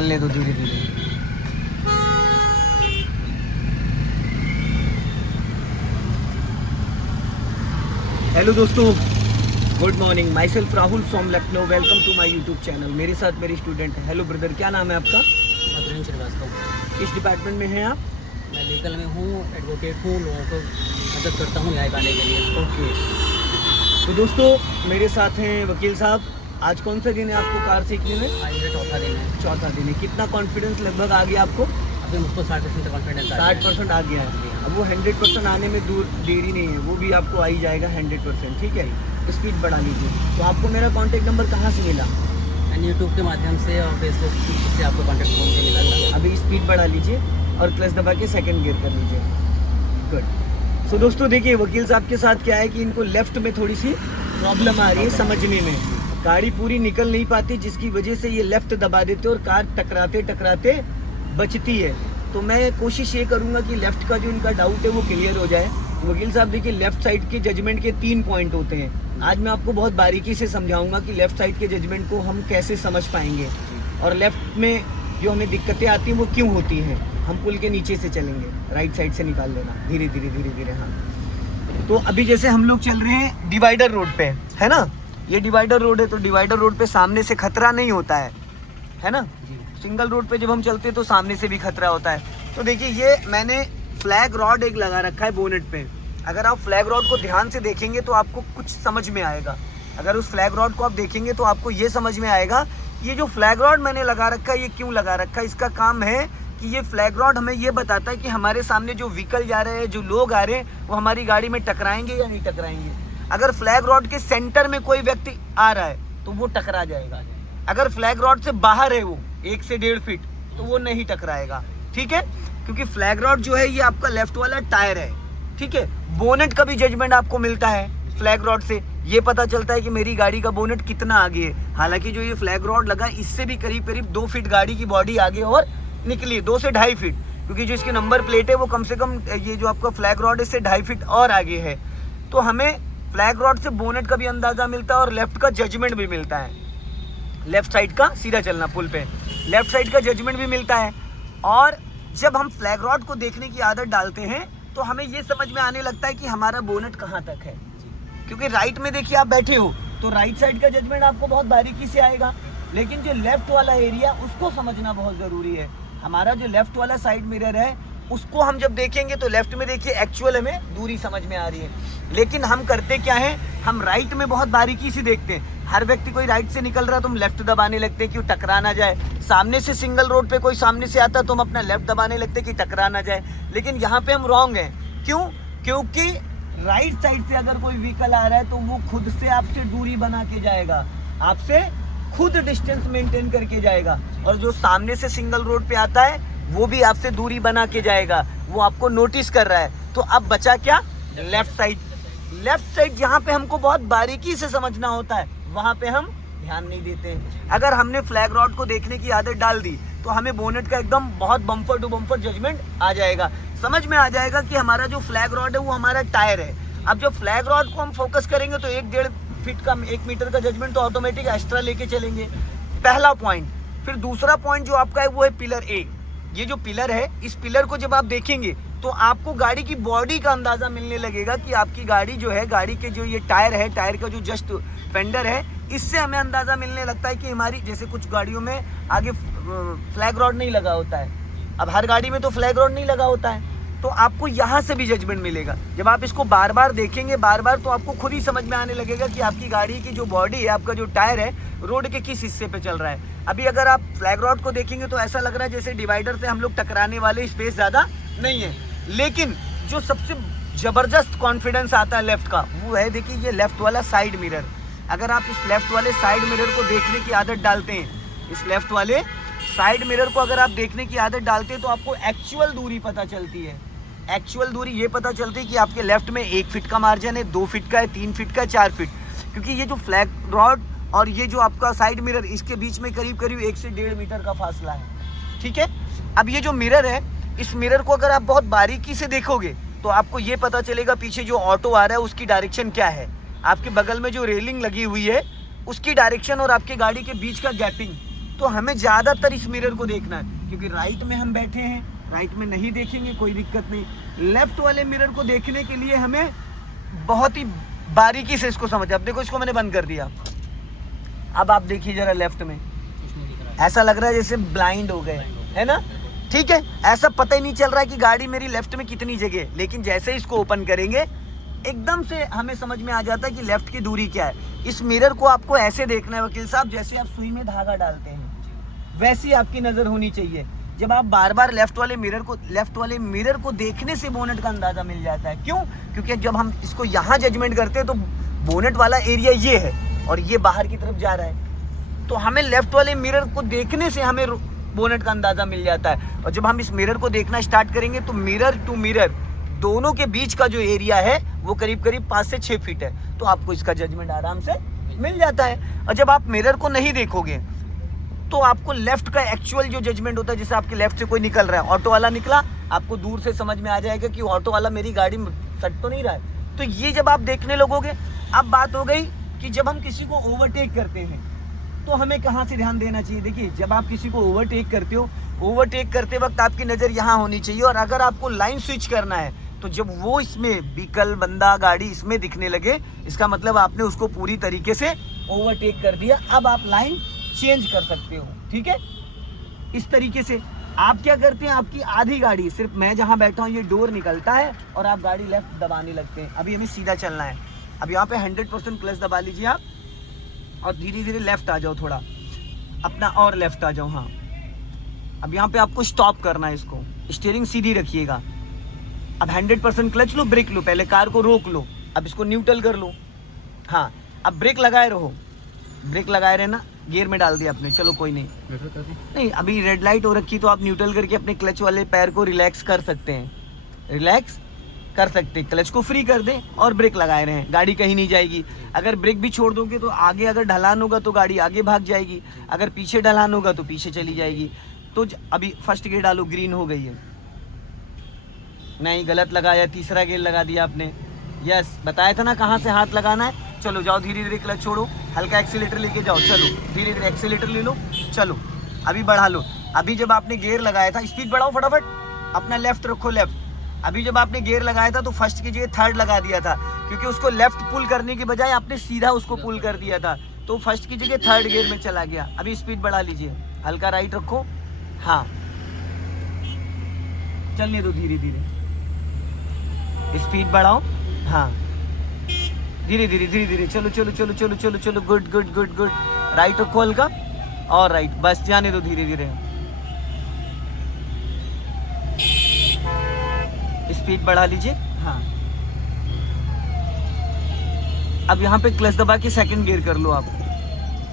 चलने दो धीरे धीरे। हेलो दोस्तों, good morning. My self Rahul from Lucknow. Welcome to my youtube channel. मेरे साथ मेरी स्टूडेंट है। हेलो ब्रदर, क्या नाम है आपका? मधुरन श्रीवास्तव। किस डिपार्टमेंट में हैं आप? मैं लीगल में हूँ, एडवोकेट हूँ, लोगों को मदद करता हूँ न्याय पाने के लिए। ओके, तो दोस्तों मेरे साथ हैं वकील साहब। आज कौन सा दिन है आपको कार सीखने में? आज मेरा चौथा दिन है। चौथा दिन है। कितना कॉन्फिडेंस लगभग आ गया आपको? अभी मुझको 60% कॉन्फिडेंस 60% आ गया है। अब वो 100% आने में दूर देरी नहीं है, वो भी आपको आ ही जाएगा 100%। ठीक है, स्पीड बढ़ा लीजिए। तो आपको मेरा कॉन्टैक्ट नंबर कहाँ से मिला? मैंने यूट्यूब के माध्यम से और फेसबुक से आपको कॉन्टैक्ट फोन से मिला था। अभी स्पीड बढ़ा लीजिए और क्लच दबा के सेकंड गियर कर लीजिए। गुड। सो दोस्तों देखिए, वकील साहब के साथ क्या है कि इनको लेफ्ट में थोड़ी सी प्रॉब्लम आ रही है समझने में। गाड़ी पूरी निकल नहीं पाती, जिसकी वजह से ये लेफ्ट दबा देते और कार टकराते टकराते बचती है। तो मैं कोशिश ये करूँगा कि लेफ्ट का जो इनका डाउट है वो क्लियर हो जाए। वकील साहब देखिए, लेफ्ट साइड के जजमेंट के 3 पॉइंट होते हैं। आज मैं आपको बहुत बारीकी से समझाऊंगा कि लेफ्ट साइड के जजमेंट को हम कैसे समझ पाएंगे और लेफ्ट में जो हमें दिक्कतें आती हैं वो क्यों होती हैं। हम पुल के नीचे से चलेंगे, राइट साइड से निकाल लेना धीरे धीरे धीरे धीरे। हाँ, तो अभी जैसे हम लोग चल रहे हैं डिवाइडर रोड पे, है ना? ये डिवाइडर रोड है, तो डिवाइडर रोड पे सामने से खतरा नहीं होता है ना? सिंगल रोड पे जब हम चलते हैं तो सामने से भी खतरा होता है। तो देखिए, ये मैंने फ्लैग रॉड एक लगा रखा है बोनेट पे। अगर आप फ्लैग रॉड को ध्यान से देखेंगे तो आपको कुछ समझ में आएगा। अगर उस फ्लैग रॉड को आप देखेंगे तो आपको ये समझ में आएगा ये जो फ्लैग रॉड मैंने लगा रखा है ये क्यों लगा रखा है। इसका काम है कि ये फ्लैग रॉड हमें ये बताता है कि हमारे सामने जो व्हीकल जा रहे हैं, जो लोग आ रहे हैं, वो हमारी गाड़ी में टकराएंगे या नहीं टकराएंगे। अगर फ्लैग रॉड के सेंटर में कोई व्यक्ति आ रहा है तो वो टकरा जाएगा। अगर फ्लैग रॉड से बाहर है वो 1 से 1.5 फीट, तो वो नहीं टकराएगा। ठीक है, क्योंकि फ्लैग रॉड जो है ये आपका लेफ्ट वाला टायर है। ठीक है, बोनेट का भी जजमेंट आपको मिलता है फ्लैग रॉड से। ये पता चलता है कि मेरी गाड़ी का बोनेट कितना आगे है। हालांकि जो ये फ्लैग रॉड लगा इससे भी करीब करीब 2 फीट गाड़ी की बॉडी आगे और निकली है, 2 से 2.5 फीट, क्योंकि जो इसकी नंबर प्लेट है वो कम से कम ये जो आपका फ्लैग रॉड है इससे 2.5 फीट और आगे है। तो हमें फ्लैग रॉड से बोनेट का भी अंदाजा मिलता है और लेफ्ट का जजमेंट भी मिलता है। लेफ्ट साइड का सीधा चलना पुल पे, लेफ्ट साइड का जजमेंट भी मिलता है। और जब हम फ्लैग रॉड को देखने की आदत डालते हैं तो हमें ये समझ में आने लगता है कि हमारा बोनेट कहाँ तक है। क्योंकि राइट में देखिए आप बैठे हो तो राइट साइड का जजमेंट आपको बहुत बारीकी से आएगा, लेकिन जो लेफ्ट वाला एरिया उसको समझना बहुत ज़रूरी है। हमारा जो लेफ्ट वाला साइड मिरर है उसको हम जब देखेंगे तो लेफ्ट में देखिए एक्चुअल हमें दूरी समझ में आ रही है, लेकिन हम करते क्या है, हम राइट में बहुत बारीकी से देखते हैं। हर व्यक्ति कोई राइट से निकल रहा है तो हम लेफ्ट दबाने लगते हैं कि टकरा ना जाए। सामने से सिंगल रोड पे कोई सामने से आता है तो हम अपना लेफ्ट दबाने लगते हैं कि टकरा ना जाए। लेकिन यहाँ पे हम रॉन्ग हैं। क्यों? क्योंकि राइट साइड से अगर कोई व्हीकल आ रहा है तो वो खुद से आपसे दूरी बना के जाएगा, आपसे खुद डिस्टेंस मेंटेन करके जाएगा। और जो सामने से सिंगल रोड पे आता है वो भी आपसे दूरी बना के जाएगा, वो आपको नोटिस कर रहा है। तो अब बचा क्या? Left side. लेफ्ट साइड जहाँ पे हमको बहुत बारीकी से समझना होता है वहाँ पे हम ध्यान नहीं देते। अगर हमने फ्लैग रॉड को देखने की आदत डाल दी तो हमें बोनेट का एकदम बहुत बम्पर टू बम्पर जजमेंट आ जाएगा। समझ में आ जाएगा कि हमारा जो फ्लैग रॉड है वो हमारा टायर है। अब जब फ्लैग रॉड को हम फोकस करेंगे तो 1-1.5 फीट का 1 मीटर का जजमेंट तो ऑटोमेटिक एक्स्ट्रा लेके चलेंगे। पहला पॉइंट। फिर दूसरा पॉइंट जो आपका है वो है पिलर ए। ये जो पिलर है, इस पिलर को जब आप देखेंगे तो आपको गाड़ी की बॉडी का अंदाजा मिलने लगेगा कि आपकी गाड़ी जो है, गाड़ी के जो ये टायर है, टायर का जो जस्ट फेंडर है, इससे हमें अंदाजा मिलने लगता है कि हमारी, जैसे कुछ गाड़ियों में आगे फ्लैग रॉड नहीं लगा होता है, अब हर गाड़ी में तो फ्लैग रॉड नहीं लगा होता है, तो आपको यहाँ से भी जजमेंट मिलेगा। जब आप इसको बार बार देखेंगे बार बार तो आपको खुद ही समझ में आने लगेगा कि आपकी गाड़ी की जो बॉडी है, आपका जो टायर है, रोड के किस हिस्से पे चल रहा है। अभी अगर आप फ्लैग रॉड को देखेंगे तो ऐसा लग रहा है जैसे डिवाइडर से हम लोग टकराने वाले स्पेस ज़्यादा नहीं है। लेकिन जो सबसे ज़बरदस्त कॉन्फिडेंस आता है लेफ्ट का, वो है देखिए ये लेफ्ट वाला साइड मिरर। अगर आप इस लेफ्ट वाले साइड मिरर को देखने की आदत डालते हैं, इस लेफ्ट वाले साइड मिरर को अगर आप देखने की आदत डालते हैं तो आपको एक्चुअल दूरी पता चलती है। एक्चुअल दूरी ये पता चलती है कि आपके लेफ्ट में 1 फीट का मार्जिन है, 2 फीट का है, 3 फीट का है, 4 फीट। क्योंकि ये जो फ्लैग रॉड और ये जो आपका साइड मिरर, इसके बीच में करीब करीब 1 से 1.5 मीटर का फासला है। ठीक है, अब ये जो मिरर है, इस मिरर को अगर आप बहुत बारीकी से देखोगे तो आपको ये पता चलेगा पीछे जो ऑटो आ रहा है उसकी डायरेक्शन क्या है। आपके बगल में जो रेलिंग लगी हुई है उसकी डायरेक्शन और आपके गाड़ी के बीच का गैपिंग, तो हमें ज़्यादातर इस मिरर को देखना है, क्योंकि राइट में हम बैठे हैं, राइट में नहीं देखेंगे कोई दिक्कत नहीं। लेफ्ट वाले मिरर को देखने के लिए हमें बहुत ही बारीकी से इसको समझ। अब देखो इसको मैंने बंद कर दिया, अब आप देखिए जरा लेफ्ट में, कुछ नहीं दिख रहा है। ऐसा लग रहा है जैसे ब्लाइंड हो गए, है ना। ठीक है, ऐसा पता ही नहीं चल रहा है कि गाड़ी मेरी लेफ्ट में कितनी जगह, लेकिन जैसे इसको ओपन करेंगे एकदम से हमें समझ में आ जाता है कि लेफ्ट की दूरी क्या है। इस मिरर को आपको ऐसे देखना है वकील साहब, जैसे आप सुई में धागा डालते हैं वैसी आपकी नज़र होनी चाहिए। जब आप बार बार लेफ्ट वाले मिरर को देखने से बोनेट का अंदाज़ा मिल जाता है। क्यों? क्योंकि जब हम इसको यहाँ जजमेंट करते हैं तो बोनेट वाला एरिया ये है और ये बाहर की तरफ जा रहा है, तो हमें लेफ्ट वाले मिरर को देखने से हमें बोनेट का अंदाज़ा मिल जाता है। और जब हम इस मिरर को देखना स्टार्ट करेंगे तो मिरर टू मिरर दोनों के बीच का जो एरिया है वो करीब करीब 5 से 6 फीट है, तो आपको इसका जजमेंट आराम से मिल जाता है। और जब आप मिरर को नहीं देखोगे तो आपको लेफ्ट का एक्चुअल जो जजमेंट होता है, जैसे आपके लेफ्ट से कोई निकल रहा है, ऑटो वाला निकला, आपको दूर से समझ में आ जाएगा कि ऑटो वाला मेरी गाड़ी सट तो नहीं रहा है। तो ये जब आप देखने लगोगे, अब बात हो गई कि जब हम किसी को ओवरटेक करते हैं तो हमें कहाँ से ध्यान देना चाहिए। देखिए, जब आप किसी को ओवरटेक करते हो, ओवरटेक करते वक्त आपकी नज़र यहाँ होनी चाहिए, और अगर आपको लाइन स्विच करना है तो जब वो इसमें व्हीकल, बंदा, गाड़ी इसमें दिखने लगे, इसका मतलब आपने उसको पूरी तरीके से ओवरटेक कर दिया। अब आप लाइन चेंज कर सकते हो। ठीक है, इस तरीके से आप क्या करते हैं, आपकी आधी गाड़ी, सिर्फ मैं जहाँ बैठा हूँ ये डोर निकलता है और आप गाड़ी लेफ्ट दबाने लगते हैं। अभी हमें सीधा चलना है, अब यहाँ पे 100% क्लच दबा लीजिए आप, और धीरे धीरे लेफ्ट आ जाओ, थोड़ा अपना और लेफ्ट आ जाओ। हाँ, अब यहाँ पे आपको स्टॉप करना है, इसको स्टीयरिंग सीधी रखिएगा। अब 100% क्लच लो, ब्रेक लो, पहले कार को रोक लो, अब इसको न्यूट्रल कर लो। हाँ, अब ब्रेक लगाए रहो, ब्रेक लगाए रहना, गियर में डाल दिया आपने, चलो कोई नहीं, अभी रेड लाइट हो रखी तो आप न्यूट्रल करके अपने क्लच वाले पैर को रिलैक्स कर सकते हैं, रिलैक्स कर सकते हैं, क्लच को फ्री कर दें और ब्रेक लगाए रहें, गाड़ी कहीं नहीं जाएगी। अगर ब्रेक भी छोड़ दोगे तो आगे अगर ढलान होगा तो गाड़ी आगे भाग जाएगी, अगर पीछे ढलान होगा तो पीछे चली जाएगी। तो अभी फर्स्ट गियर डालो, ग्रीन हो गई है, नहीं गलत लगाया, तीसरा गियर लगा दिया आपने, यस बताया था ना कहाँ से हाथ लगाना है। चलो जाओ, धीरे धीरे क्लच छोड़ो, हल्का एक्सीलेटर लेके जाओ, चलो धीरे धीरे एक्सीलेटर ले लो, चलो अभी बढ़ा लो। अभी जब आपने गियर लगाया था, स्पीड बढ़ाओ फटाफट, अपना लेफ्ट रखो, लेफ्ट। अभी जब आपने गियर लगाया था तो फर्स्ट की जगह थर्ड लगा दिया था, क्योंकि उसको लेफ्ट पुल करने की बजाय आपने सीधा उसको पुल कर दिया था, तो फर्स्ट की जगह थर्ड गियर में चला गया। अभी स्पीड बढ़ा लीजिए, हल्का राइट रखो, हाँ चलने दो, धीरे धीरे स्पीड बढ़ाओ, हाँ धीरे धीरे धीरे धीरे, चलो चलो चलो चलो चलो चलो, good good good good, right रखो हल्का और राइट, बस जाने दो धीरे धीरे, स्पीड बढ़ा लीजिए। हाँ, अब यहाँ पे क्लच दबा के सेकंड गियर कर लो आप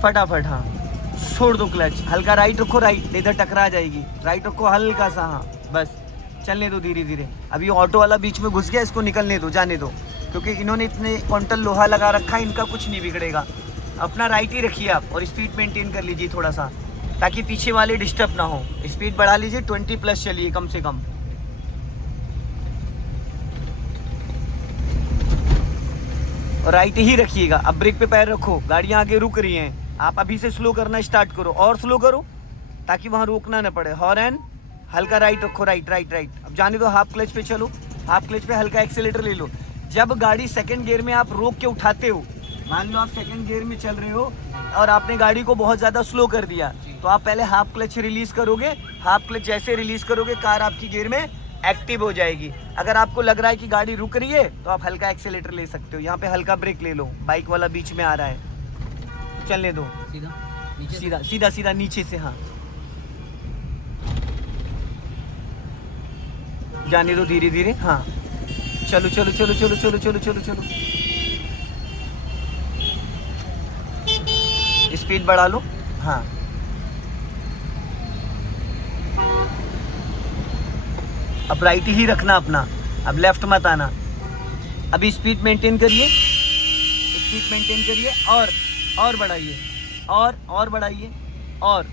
फटाफट। हाँ, छोड़ दो क्लच, हल्का राइट रखो, राइट इधर टकरा जाएगी, राइट रखो हल्का सा, हाँ बस चलने दो धीरे धीरे। अभी ऑटो वाला बीच में घुस गया, इसको निकलने दो, जाने दो, क्योंकि इन्होंने इतने क्विंटल लोहा लगा रखा है, इनका कुछ नहीं बिगड़ेगा। अपना राइट ही रखिए आप और स्पीड मेंटेन कर लीजिए थोड़ा सा, ताकि पीछे वाले डिस्टर्ब ना हो। स्पीड बढ़ा लीजिए, 20+ चलिए कम से कम, और राइट ही रखिएगा। अब ब्रेक पे पैर रखो, गाड़ियाँ आगे रुक रही हैं, आप अभी से स्लो करना स्टार्ट करो, और स्लो करो ताकि वहाँ रोकना ना पड़े। हॉर्न हल्का राइट रखो, राइट राइट राइट। अब जाने दो, हाफ क्लच पे चलो, हाफ क्लच पे हल्का एक्सीलेटर ले लो। जब गाड़ी सेकंड गियर में आप रोक के उठाते हो, मान लो आप सेकंड गियर में चल रहे हो और आपने गाड़ी को बहुत ज़्यादा स्लो कर दिया, तो आप पहले हाफ क्लच रिलीज़ करोगे, हाफ क्लच जैसे रिलीज़ करोगे कार आपकी गियर में एक्टिव हो जाएगी। अगर आपको लग रहा है कि गाड़ी रुक रही है तो आप हल्का एक्सीलेटर ले सकते हो, यहाँ पे हल्का ब्रेक ले लो, बाइक वाला बीच में आ रहा है, चलने दो, सीधा सीधा सीधा नीचे से, हाँ जाने दो धीरे धीरे, हाँ चलो चलो चलो चलो चलो चलो चलो चलो, स्पीड बढ़ा लो, हाँ अब राइट ही रखना अपना, अब लेफ्ट मत आना। अभी स्पीड मेंटेन करिए, स्पीड मेंटेन करिए, और बढ़ाइए, और बढ़ाइए, और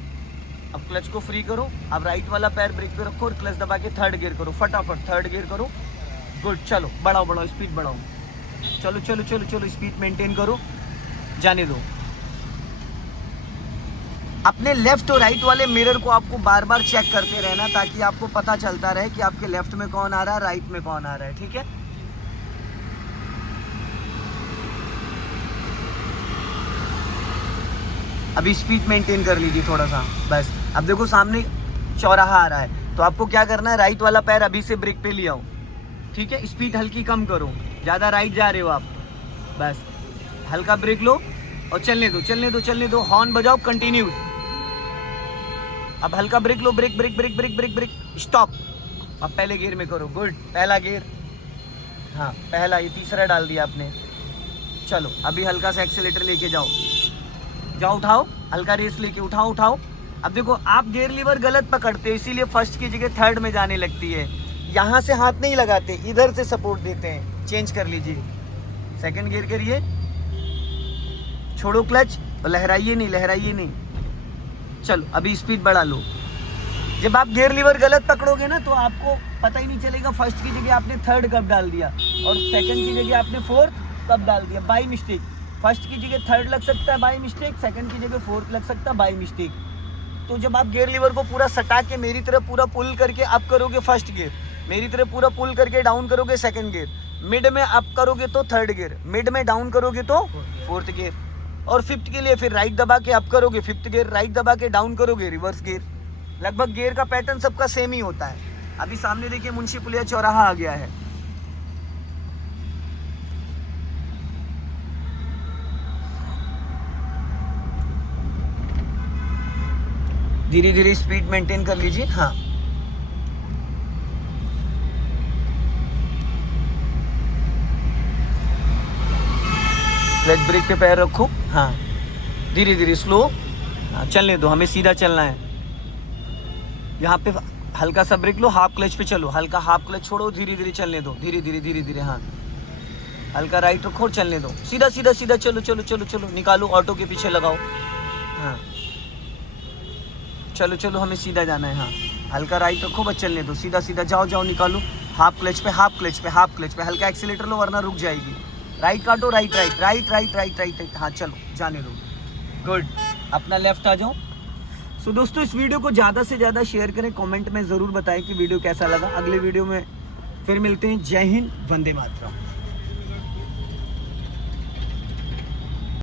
अब क्लच को फ्री करो। अब राइट वाला पैर ब्रेक पे रखो और क्लच दबा के थर्ड गियर करो, फटाफट थर्ड गियर करो, गुड। चलो बढ़ाओ बढ़ाओ, स्पीड बढ़ाओ, चलो चलो चलो चलो, स्पीड मेंटेन करो, जाने दो, अपने लेफ्ट और राइट वाले मिरर को आपको बार बार चेक करते रहना, ताकि आपको पता चलता रहे कि आपके लेफ्ट में कौन आ रहा है, राइट में कौन आ रहा है। ठीक है, अभी स्पीड मेंटेन कर लीजिए थोड़ा सा, बस। अब देखो सामने चौराहा आ रहा है, तो आपको क्या करना है, राइट वाला पैर अभी से ब्रेक पे ले आओ। ठीक है, स्पीड हल्की कम करो, ज़्यादा राइट जा रहे हो आप, बस हल्का ब्रेक लो और चलने दो, चलने दो, चलने दो, हॉर्न बजाओ कंटिन्यू। अब हल्का ब्रेक लो, break break break break break break, stop. अब पहले गियर में करो, गुड, पहला गियर, हाँ पहला, ये तीसरा डाल दिया आपने। चलो अभी हल्का सा एक्सीलेटर लेके जाओ, जाओ उठाओ, हल्का रेस लेके उठाओ उठाओ। अब देखो आप गियर लीवर गलत पकड़ते हो, इसीलिए फर्स्ट की जगह थर्ड में जाने लगती है। यहाँ से हाथ नहीं लगाते, इधर से सपोर्ट देते हैं, चेंज कर लीजिए, सेकंड गियर करिए, छोड़ो क्लच, लहराइए नहीं, लहराइए नहीं। चलो अभी स्पीड बढ़ा लो। जब आप गियर लीवर गलत पकड़ोगे ना, तो आपको पता ही नहीं चलेगा फर्स्ट की जगह आपने थर्ड कब डाल दिया और सेकंड की जगह आपने फोर्थ कब डाल दिया, बाई मिस्टेक। फर्स्ट की जगह थर्ड लग सकता है बाई मिस्टेक, सेकंड की जगह फोर्थ लग सकता है बाई मिस्टेक। तो जब आप गियर लीवर को पूरा सटा के मेरी तरफ पूरा पुल करके अप करोगे फर्स्ट गियर, मेरी तरफ पूरा पुल करके डाउन करोगे सेकंड गियर, मिड में अप करोगे तो थर्ड गियर, मिड में डाउन करोगे तो फोर्थ गियर, और फिफ्थ के लिए फिर राइट दबा के अप करोगे फिफ्थ गियर, राइट दबा के डाउन करोगे रिवर्स गियर। लगभग गियर का पैटर्न सबका सेम ही होता है। अभी सामने देखिए मुंशी पुलिया चौराहा आ गया है। धीरे धीरे स्पीड मेंटेन कर लीजिए, हाँ क्लच ब्रेक पे पैर रखो, हाँ धीरे धीरे स्लो, हाँ चलने दो, हमें सीधा चलना है। यहाँ पे हल्का सा ब्रेक लो, हाफ क्लच पे चलो, हल्का हाफ क्लच छोड़ो, धीरे धीरे चलने दो, धीरे धीरे धीरे धीरे, हाँ हल्का राइट रखो और चलने दो, सीधा सीधा सीधा चलो चलो चलो चलो, निकालो ऑटो के पीछे लगाओ, हाँ चलो चलो हमें सीधा जाना है, हाँ हल्का राइट रखो, बस चलने दो, सीधा सीधा जाओ जाओ, निकालो हाफ क्लच पे, हाफ क्लच पे, हाफ क्लच पे, हल्का एक्सीलेटर लो वरना रुक जाएगी। राइट काटो, right right right right right right right, हाँ चलो जाने दो, गुड। अपना लेफ्ट आ जाओ। सो दोस्तों इस वीडियो को ज़्यादा से ज़्यादा शेयर करें, कमेंट में ज़रूर बताएं कि वीडियो कैसा लगा। अगले वीडियो में फिर मिलते हैं। जय हिंद, वंदे मातरम।